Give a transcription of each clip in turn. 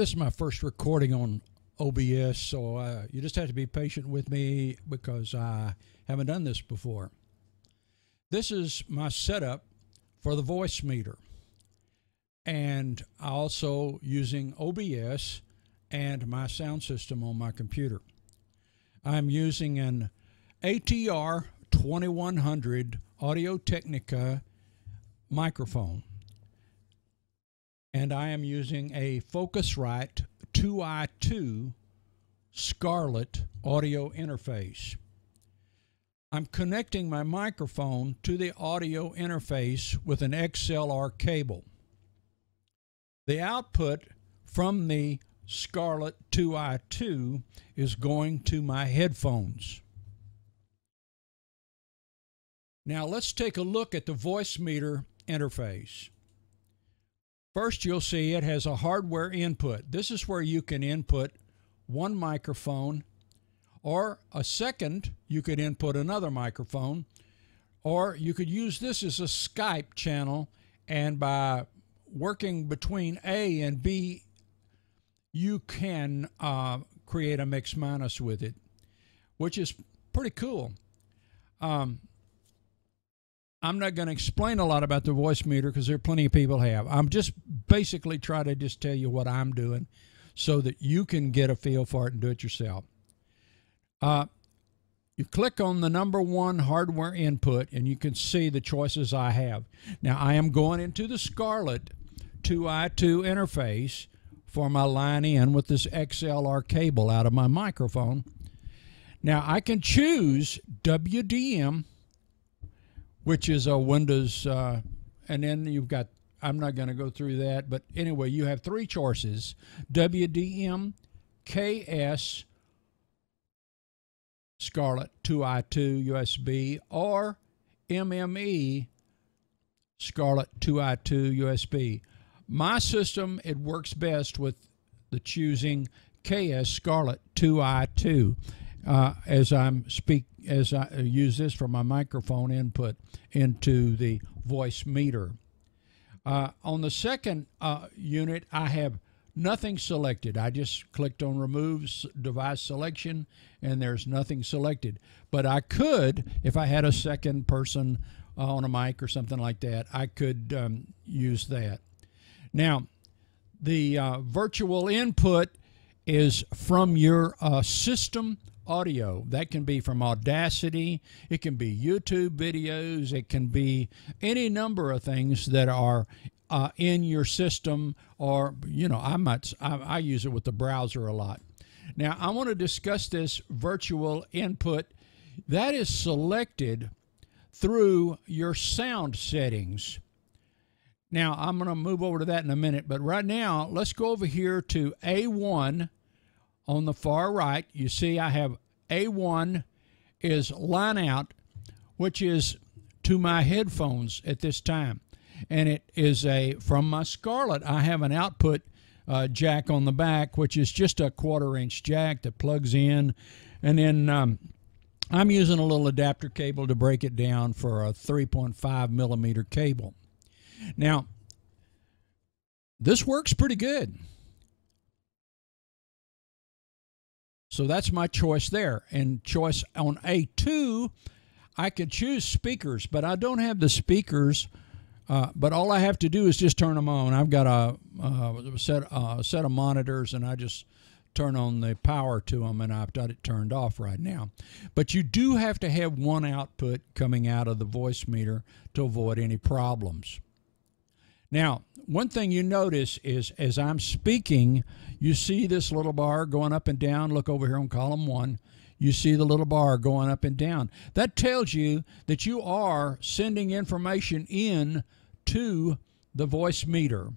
This is my first recording on OBS, so you just have to be patient with me because I haven't done this before. This is my setup for the voice meter, and also using OBS and my sound system on my computer. I'm using an ATR 2100 Audio-Technica microphone, and I am using a Focusrite 2i2 Scarlett audio interface. I'm connecting my microphone to the audio interface with an XLR cable. The output from the Scarlett 2i2 is going to my headphones. Now let's take a look at the VoiceMeeter interface. First, you'll see it has a hardware input. This is where you can input one microphone, or a second, you could input another microphone, or you could use this as a Skype channel, and by working between A and B, you can create a mix minus with it, which is pretty cool. I'm not going to explain a lot about the voice meter because there are plenty of people have. I'm just basically trying to just tell you what I'm doing so that you can get a feel for it and do it yourself. You click on the number 1 hardware input and you can see the choices I have. Now I am going into the Scarlett 2i2 interface for my line in with this XLR cable out of my microphone. Now I can choose WDM, which is a Windows, and then you've got, I'm not going to go through that, but anyway, you have 3 choices: WDM, KS, Scarlett 2i2 USB, or MME, Scarlett 2i2 USB. My system, it works best with the choosing KS Scarlett 2i2 as I use this for my microphone input into the voice meter. On the second unit, I have nothing selected. I just clicked on remove device selection and there's nothing selected. But I could, if I had a second person on a mic or something like that, I could use that. Now, the virtual input is from your system audio. That can be from Audacity, it can be YouTube videos, it can be any number of things that are in your system, or I use it with the browser a lot. Now I want to discuss this virtual input that is selected through your sound settings. Now I'm going to move over to that in a minute, but right now let's go over here to A1. On the far right, you see I have A1 is line out, which is to my headphones at this time. And it is from my Scarlett, I have an output jack on the back, which is just a 1/4-inch jack that plugs in. And then I'm using a little adapter cable to break it down for a 3.5 millimeter cable. Now, this works pretty good. So that's my choice there. And choice on A2, I could choose speakers, but I don't have the speakers. But all I have to do is just turn them on. I've got a set of monitors, and I just turn on the power to them, and I've got it turned off right now. But you do have to have one output coming out of the voice meter to avoid any problems. Now, one thing you notice is as I'm speaking, you see this little bar going up and down. Look over here on column 1. You see the little bar going up and down. That tells you that you are sending information in to the voice meter.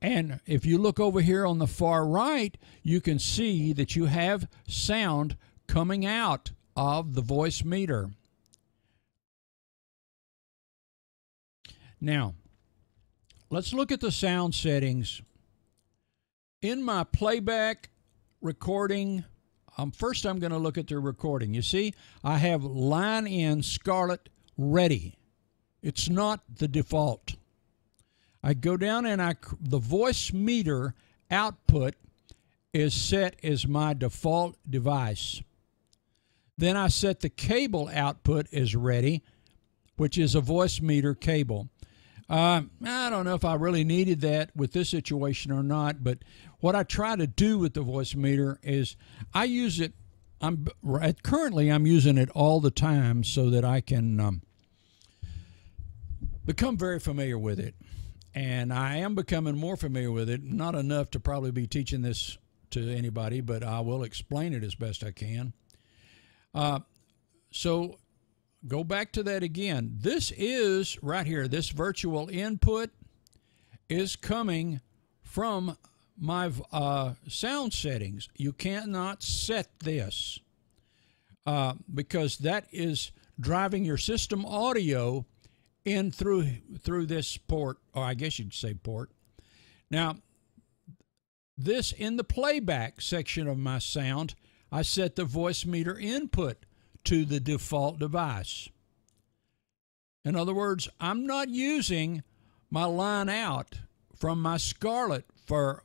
And if you look over here on the far right, you can see that you have sound coming out of the voice meter. Now, let's look at the sound settings. In my playback recording, first I'm going to look at the recording. You see, I have line in Scarlett ready. It's not the default. I go down and the voice meter output is set as my default device. Then I set the cable output as ready, which is a VoiceMeeter cable. I don't know if I really needed that with this situation or not, but what I try to do with the VoiceMeeter is I use it. Currently I'm using it all the time so that I can become very familiar with it. And I am becoming more familiar with it, not enough to probably be teaching this to anybody, but I will explain it as best I can. So go back to that again. This is right here. This virtual input is coming from my sound settings. You cannot set this because that is driving your system audio in through this port, or I guess you'd say port. Now, this in the playback section of my sound, I set the VoiceMeeter input to the default device. In other words, I'm not using my line out from my Scarlett for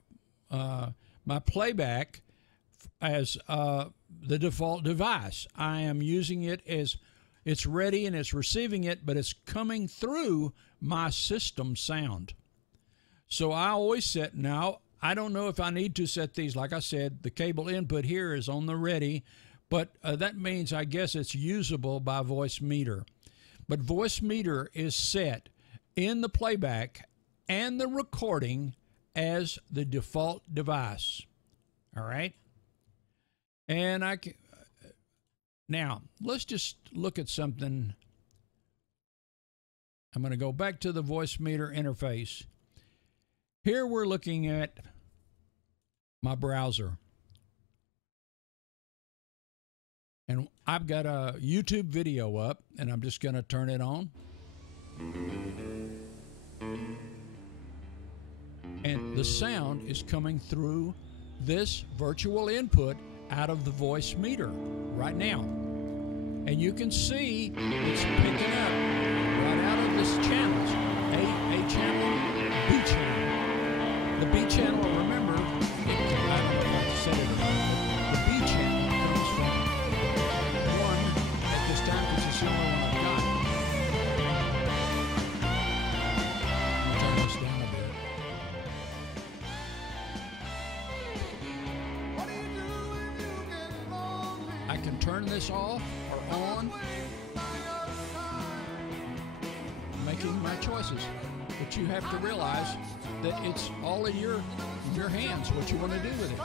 my playback as the default device. I am using it as it's ready and it's receiving it, but it's coming through my system sound. So I always set, now I don't know if I need to set these. Like I said, the cable input here is on the ready, but that means I guess it's usable by VoiceMeeter. But VoiceMeeter is set in the playback and the recording as the default device. All right? And now, let's just look at something. I'm going to go back to the VoiceMeeter interface. Here we're looking at my browser. And I've got a YouTube video up, and I'm just going to turn it on. And the sound is coming through this virtual input out of the VoiceMeeter right now. And you can see it's picking up right out of this channels. A channel, B channel. The B channel, remember, I don't know if I said it or not, the B channel comes from one at this time because it's the only one I've got. I'll turn this down a bit. I can turn this off or on, making my choices. But you have to realize that it's all in your hands what you want to do with it.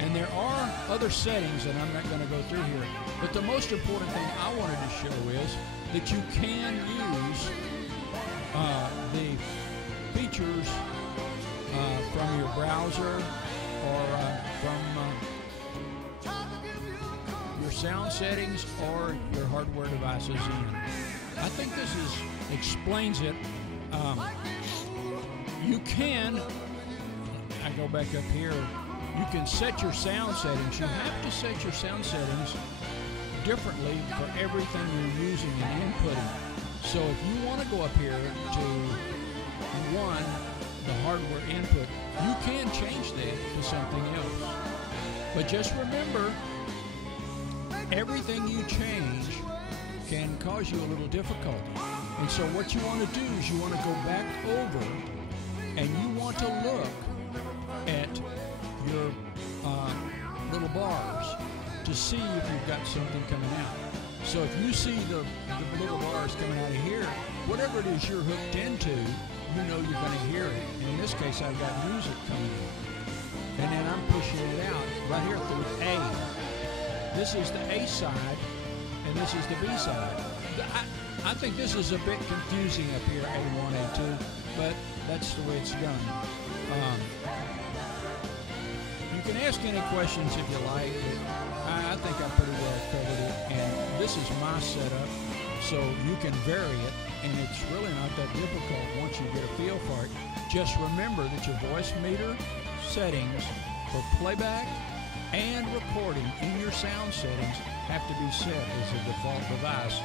And there are other settings that I'm not going to go through here. But the most important thing I wanted to show is that you can use the features from your browser or from your sound settings or your hardware devices. And I think this explains it. You can, I go back up here, you can set your sound settings. You have to set your sound settings differently for everything you're using and inputting. So if you want to go up here to the hardware input, you can change that to something else. But just remember, everything you change can cause you a little difficulty. And so what you want to do is you want to go back over and you want to look at your little bars to see if you've got something coming out. So if you see the little bars coming out of here, whatever it is you're hooked into, you know you're going to hear it. And in this case, I've got music coming in. And then I'm pushing it out right here through A. This is the A side, and this is the B side. I think this is a bit confusing up here, A1, A2, but that's the way it's done. You can ask any questions if you like, but I think I pretty well covered it. And this is my setup, so you can vary it, and it's really not that difficult once you get a feel for it. Just remember that your VoiceMeeter settings for playback and recording in your sound settings have to be set as a default device